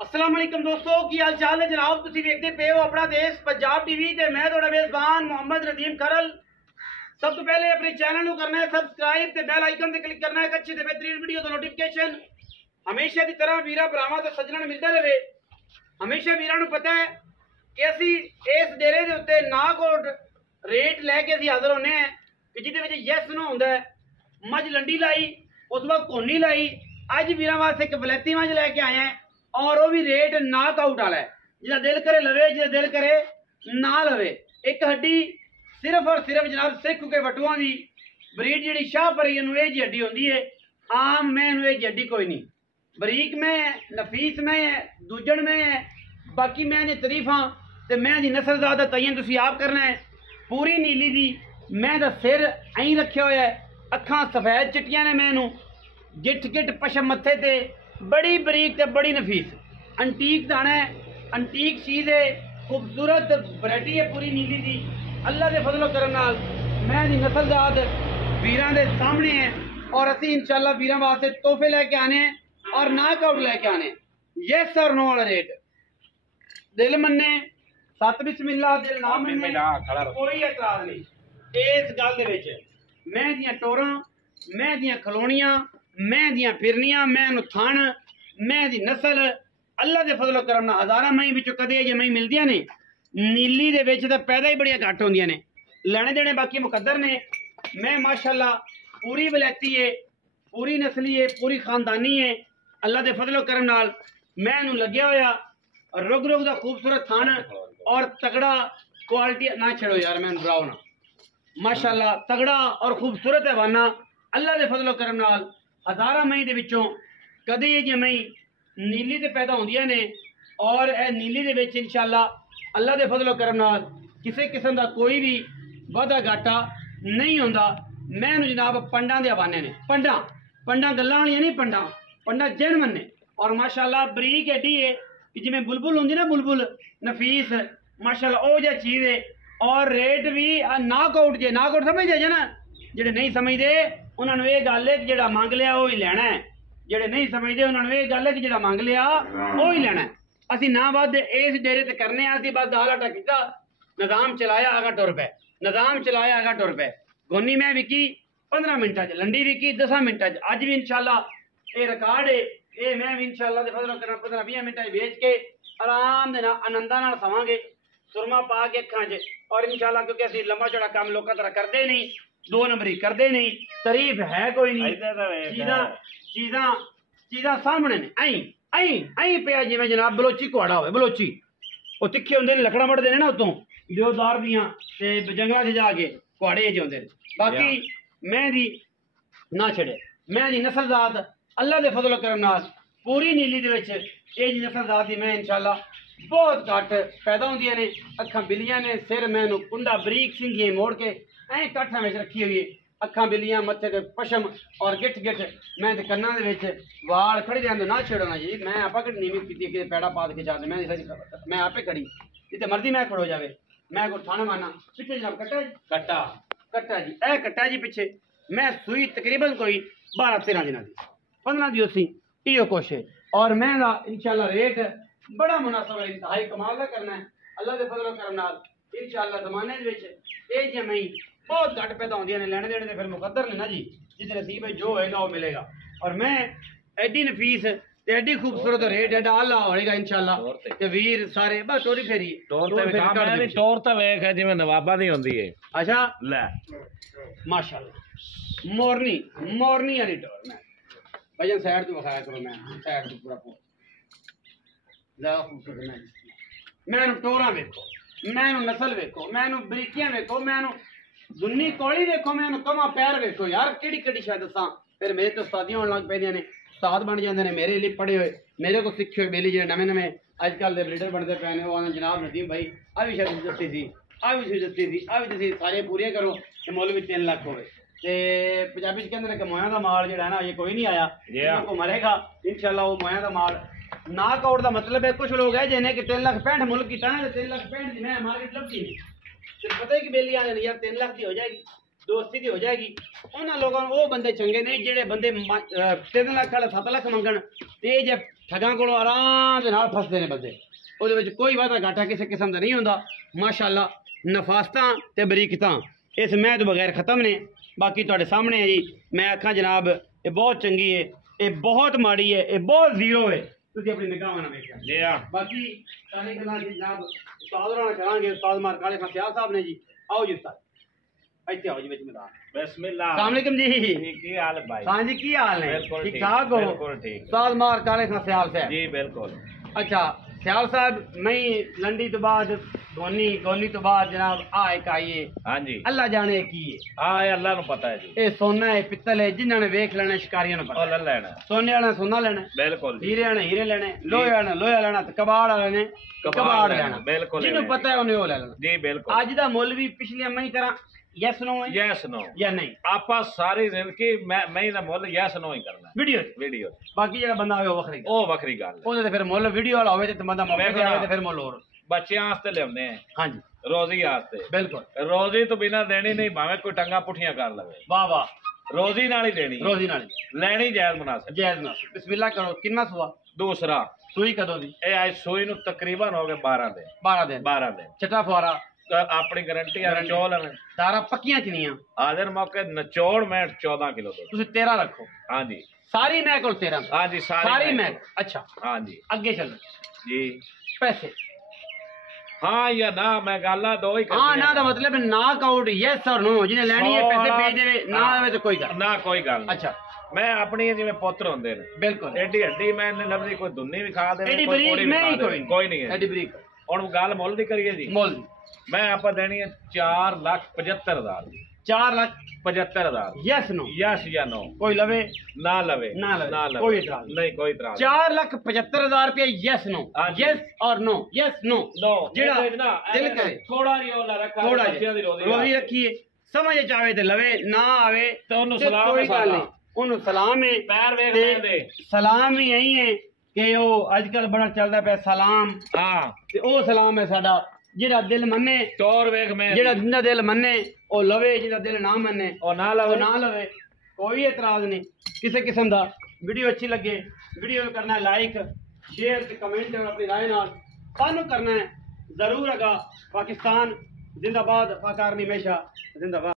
अस्सलाम वालेकुम दोस्तों की हाल चाल है जनाब। तुसी देखते पे हो अपना देश पंजाब टीवी ते मैं थोड़ा मेजबान मोहम्मद नदीम खरल। सब तो पहले अपने चैनल को करना है सब्सक्राइब ते बेल आइकन ते क्लिक करना है अच्छी ते बेहतरीन वीडियो तो नोटिफिकेशन हमेशा की तरह वीरा भरावां ते सज्जणां नूं मिलदा रहे। हमेशा वीरां नूं पता है कि असी इस डेरे दे उत्ते नाकोट रेट लैके असीं हाज़र होने हैं कि जिहदे विच यस नो हुंदा है। मझ लंडी लाई उस वक्त कोनी लाई। अज वीरां वास्ते एक वलैती मझ लैके आए हैं और वो भी रेट नाक आउट वाला है। जिहदा दिल करे लवे, जिहदा दिल करे ना लवे। एक हड्डी सिर्फ और सिर्फ जनाब सिख के वटुआं दी ब्रीड जिहड़ी शाहपरी नूं इह जी हड्डी होंदी है। आम मैं नूं इह जी हड्डी कोई नहीं। बरीक में है, नफीस में है, दूजण में है। बाकी मैं दी तरीफां ते मैं दी नस्लजात दा तयन तुसीं आप करना है। पूरी नीली दी मैं दा सिर ऐं रखिया होया है, अखां सफेद चिट्टियां ने मैनू, गिठ गिठ पशम मत्थे ते, बड़ी बरीक ते बड़ी नफीस अंटीक दाना है, अंटीक चीज़ है, खूबसूरत वैरायटी है पूरी नीली दी। अल्लाह के फजलो करम नाल मैं दी नस्लजात वीरां दे सामने है और असीं इंशाअल्लाह वीरां वास्ते तोहफे लैके आने और नाक आउट लैके आने। यस और नो वाला रेट दिल मन्ने सत बिस्मिल्लाह, दिल ना मन्ने कोई एतराज नहीं। इस गल दे विच मैं दियां टोरां, मैं दियां खलोनियां, मैं दियां फिरनियां, मैं नूं थण, मैं दी नस्ल अल्लाह दे फजलो करम नाल हज़ारां मई विचों कदे जे मई मिलदियां ने। नीली दे विच तां पैदा ही बड़ियां घट होंदियां ने, लैणे देने बाकी मुकद्दर ने। मैं माशाअल्लाह पूरी वलैती है, पूरी नस्ली है, पूरी खानदानी है। अल्लाह दे फजलो करम नाल मैं नूं लग्या होया रुग रुग दा खूबसूरत थण और तगड़ा क्वालिटी ना छड़ो यार, मैं बुराओ ना। माशाअल्लाह तगड़ा और खूबसूरत है वाना। अल्लाह दे फजलो करम नाल हज़ारां मई दे विचों कदे जे मई नीली ते पैदा होंदियां ने और ए नीली दे विच इंशाअल्लाह अल्लाह दे फजलो करम नाल किसी किस्म दा कोई भी वाधा घाटा नहीं होंदा। मैं जनाब पंडां दे हवाने ने, पंडां गल्लां वालियां नहीं, पंडां जेनवन ने। और माशाअल्लाह बरीक एडी है कि जिवें बुलबुल होंदी ना, बुलबुल नफीस माशाअल्लाह ओ जिहा चीज़ है। और रेट भी नाक आउट समझदे जे ना। जेह्ड़े नहीं समझदे उन्होंने ये गल है कि जेह्ड़ा मंग लिया वो ही लैना है। जेह्ड़े नहीं समझदे उन्होंने ये गल है कि जेह्ड़ा मंग लिया वो ही लैना है। असीं ना वध इस डेरे ते करने, असीं बस दाल आटा कीता, निज़ाम चलाया, आगा टुर पे, निज़ाम चलाया, आगा टुर पे। गोनी मैं विकी 15 मिनटां च, लंडी विकी 10 मिनटां च। अज भी इंशाअल्लाह ये रिकॉर्ड है। ये मैं भी इंशाअल्लाह दे फजल करना 15-20 मिनटां च बेच के आराम दे नाल आनंदा नाल खावांगे, सुरमा पा के अखां च। और इंशाअल्लाह क्योंकि असीं लम्बा चौड़ा काम लोकां तरह करदे नहीं, दो नंबरी करदे नहीं, तारीफ है कोई नहीं। चीज़ां सामने ने ऐं पिया जिवें जनाब बलोची कुआड़ा होवे। बलोची वो तिखे होंदे ने, लकड़ा वड्डदे ने ना उत्तों देवदार दियां ते जंगलां च जाके कुआड़े च होंदे ने। बाकी मैं दी ना छड़े, मैं दी नस्लजात अल्लाह दे फजलो करम नाल पूरी नीली दे विच ये जी नस्लजात दी मैं इंशाअल्लाह बहुत घट पैदा होंदियां ने। अखां बिलियां ने, सिर मैनू कुंडा बरीक सिंघियां मोड़ के ऐं काठा विच रखी हुई है। अखां बिलियां, मत्थे ते पशम और गिठ गिठ। मैं ते कन्नां दे विच वाल खड़े जांदे ना छेड़ो ना जी। मैं आपा कट नीवी कीती कि पैड़ा पा के जांदे, मैं आपे खड़ी जिते मर्जी मैं खड़ो जावे। मैं को थाने माना पिछे जनाब कट्टा जी, ए कट्टा जी पिछे मैं सुई तकरीबन कोई 12-13 दिनां दी, 15 दी उसी इहो कुछ है। और मैं दा इंशाअल्लाह रेट बड़ा मुनासिब है, इंतहाई कमाल दा करना है। अल्लाह दे फजलो करम नाल इंशाअल्लाह ज़माने दे विच ये जमई बहुत घट पैदा होंदियां ने। लैने देने फिर मुकद्दर ने ना जी, जिते नसीब है जो होएगा वो मिलेगा। और मैं एडी नफीस ते एडी खूबसूरत रेट एडा आला होएगा इंशाअल्लाह ते वीर सारे बस टोरी फेरी टोर ते वेख है जिवें नवाबा दी होंदी है। अच्छा ले माशाअल्लाह मोरनी वाली टोर। मैं भजन साइड तो बखाया करो, मैं साइड तो पूरा ज़्यादा खूबसूरत मैनू टोरा वेखो, मैनू नस्ल वेखो, मैनू बरीकियां वेखो, मैनू दुन्नी कौली वेखो, मैनू कमा पैर वेखो यार। केड़ी शायद दसां फिर मेरे तो उस्तादियां होण लग पैंदियां ने, उस्ताद बन जांदे ने मेरे लिए पढ़े हुए, मेरे को सीखे हुए बेली जिहड़े नਵੇਂ अजकल दे लीडर बनते पे ने। वो जनाब नदीम भाई आ भी शायद दस्सी सी, आ भी दस्सी सारे पूरे करो ते मुੱਲ भी 3 लाख होवे। ते पंजाबी च कहंदे ने कि मोयां दा माल जिहड़ा है ना ये कोई नहीं आया, को मरेगा इंशाअल्लाह। वो मोयां दा माल नाक आउट का मतलब है कुछ लोग है जिन्हें कि 3,65,000 मुल्क किया ना, 3,65,000 की मैं मार्केट लभदी नहीं। फिर पता है कि बेली आ जानी यार 3 लाख की हो जाएगी, 280 की हो जाएगी। उन्होंने लोगों वो बंदे चंगे ने जेडे बंदे 3 लाख वाले 7 लाख मंगन ते जे ਠੱਗਾਂ ਕੋਲੋਂ ਆਰਾਮ ਦੇ ਨਾਲ ਫਸਦੇ ਨੇ ਬੰਦੇ। ਉਹਦੇ ਵਿੱਚ ਕੋਈ ਵਾਧਾ ਘਾਟਾ ਕਿਸੇ ਕਿਸਮ ਦਾ ਨਹੀਂ ਹੁੰਦਾ। ਮਾਸ਼ਾਅੱਲਾ ਨਫਾਸਤਾਂ ਤੇ ਬਰੀਕਤਾਂ ਇਸ ਮਹਿ ਤੋਂ ਬਗੈਰ ਖਤਮ ਨੇ। ਬਾਕੀ ਤੁਹਾਡੇ ਸਾਹਮਣੇ ਹੈ ਜੀ। ਮੈਂ ਆਖਾਂ ਜਨਾਬ ਇਹ ਬਹੁਤ ਚੰਗੀ ਹੈ, ਇਹ ਬਹੁਤ ਮਾੜੀ ਹੈ, ਇਹ ਬਹੁਤ ਜ਼ੀਰੋ ਹੈ। ਤੁਸੀਂ ਆਪਣੀ ਨਿਗਾਹਾਂ ਨਾਲ ਵੇਖਿਆ ਜੀ ਹਾਂ। ਬਾਕੀ ਸਾਰੀ ਗੱਲਾਂ ਜੀ ਜਨਾਬ ਉਸਤਾਦ ਨਾਲ ਕਰਾਂਗੇ। ਉਸਤਾਦ ਮਾਰ ਕਾਲੇ ਖਾਨ ਸਿਆਲ ਸਾਹਿਬ ਨੇ ਜੀ। आओ जी उस्ताद ਇੱਥੇ आओ जी ਵਿੱਚ मैदान। बिस्मिल्लाह। अस्सलाम वालेकुम जी। की हाल है भाई? हाँ जी की हाल है? बिल्कुल ठीक ठाक हो? बिल्कुल ठीक। उस्ताद मार काले खान सियाल साहब। जी बिल्कुल। अच्छा सियाल साहब मैं लंडी तो बाद गोनी तो बाद जनाब आ एक आई है। हाँ जी। अल्लाह जाने की है। हाँ ये अल्लाह नु पता है जी। ये सोना है पित्तल है जिन्होंने वेख लेना शिकारियों ने पता। और लेना सोने वाला सोना लेना, बिल्कुल। हीरे वाले हीरे लेने, लोहे वाले लोहा लेना, कबाड़ वाले ने कबाड़ लेना। बिल्कुल जिन्होंने पता है उन्हें वो ले लेना। जी बिल्कुल। अज दा मुल भी पिछले मई तरह यस नो है यस नो या नहीं? आपा सारी जिंदगी मैं दा मुल यस नो ही करना वीडियो वीडियो। बाकी जेड़ा बंदा होवे वो वखरी ओ वखरी गल है। ਉਹਦੇ ਤੇ ਫਿਰ ਮੁੱਲ ਵੀਡੀਓ ਵਾਲਾ ਹੋਵੇ ਤੇ ਬੰਦਾ ਮੌਕੇ ਤੇ ਆਵੇ ਤੇ ਫਿਰ ਮੁੱਲ ਹੋਰ। बच्चों वास्ते लियाने हैं ਹਾਂਜੀ रोजी वास्ते। ਬਿਲਕੁਲ रोजी तो बिना देनी नहीं, भावे कोई टंगा पुठियां कर लवे, ਵਾਹ ਵਾਹ रोजी नाल ही देनी, ਰੋਜ਼ੀ ਨਾਲ लेनी जायज मुनासिब। ਜਾਇਜ਼ ਨਾ ਬਿਸਮਿਲ੍ਲਾ ਕਰੋ। ਕਿੰਨਾ ਸੁਆ दूसरा ਸੂਈ ਕਦੋਂ ਦੀ? ये आज सोई नु तकरीबन हो गए 12 दिन। 12 ਦਿਨ 12 दिन ਚਟਾ ਫੁਆਰਾ अपनी गारंटी है। नचोल ਤਾਰਾ ਪੱਕੀਆਂ ਚਨੀਆਂ हाजिर मौके नचोड़ मैं 14 किलो दूध। ਤੁਸੀਂ 13 ਰੱਖੋ। हाँ जी ਸਾਰੀ ਮੈਂ ਕੋਲ 13 हाँ जी ਸਾਰੀ ਮੈਂ। ਅੱਛਾ हाँ जी ਅੱਗੇ ਚੱਲੋ। जी ਪੈਸੇ हाँ या ना मैं गाला दो ही ਹਾਂ ਨਾ ਦਾ ਮਤਲਬ ਨਾਕ ਆਊਟ ਯੈਸ ਔਰ ਨੋ। ਜਿਹਨੇ ਲੈਣੀ ਹੈ ਪੈਸੇ ਭੇਜ ਦੇਵੇ, ਨਾ ਆਵੇ ਤਾਂ ਕੋਈ ਗੱਲ। ना कोई गल नहीं। ਅੱਛਾ मैं अपनी जिवें पुत्र होंदे ने ਬਿਲਕੁਲ एडी हड्डी मैं लभदी, कोई दुन्नी भी खा दे, ਐਡੀ कोई ਬਰੀਕ कोड़ी भी ਮੈਂ खा ਹੀ देवे, कोई नहीं है। ਐਡੀ ਬਰੀਕ हुण गल मुल दी करिए जी। ਮੁੱਲ मैं आपा देनी है 4,75,000 दी। 4,75,000 यस नो यस या नो? कोई लवे ना लवे ना लवे, ना लवे, कोई इतराज नहीं, कोई इतराज 4,75,000 रुपया यस नो हाँ जी। यस और नो यस नो नो जेड़ा ना दिल करे थोड़ा जी ओला रखा, थोड़ा बच्चियां दी रोजी रखिए। समझ चाहे तो लवे, ना आवे तो उन्हें ते सलाम कोई है गल सादा। नहीं। उन्हें सलाम है। पैर वेख ते लें दे। सलाम ही यही है कि वो आजकल बड़ा चलता पे सलाम। हाँ ते वो सलाम है साडा जेड़ा दिल मन्ने, टोर वेख मैं जेड़ा जिंदा दिल मन्ने ओ लवे, जेड़ा दिल ना मन्ने और ना वो लवे ना लवे। कोई एतराज नहीं किसी किस्म का। वीडियो अच्छी लगे वीडियो को करना है लाइक, शेयर ते कमेंट और अपनी राय नाल सानू करना है जरूर। अगा पाकिस्तान जिंदाबाद, पाक आर्मी हमेशा जिंदाबाद।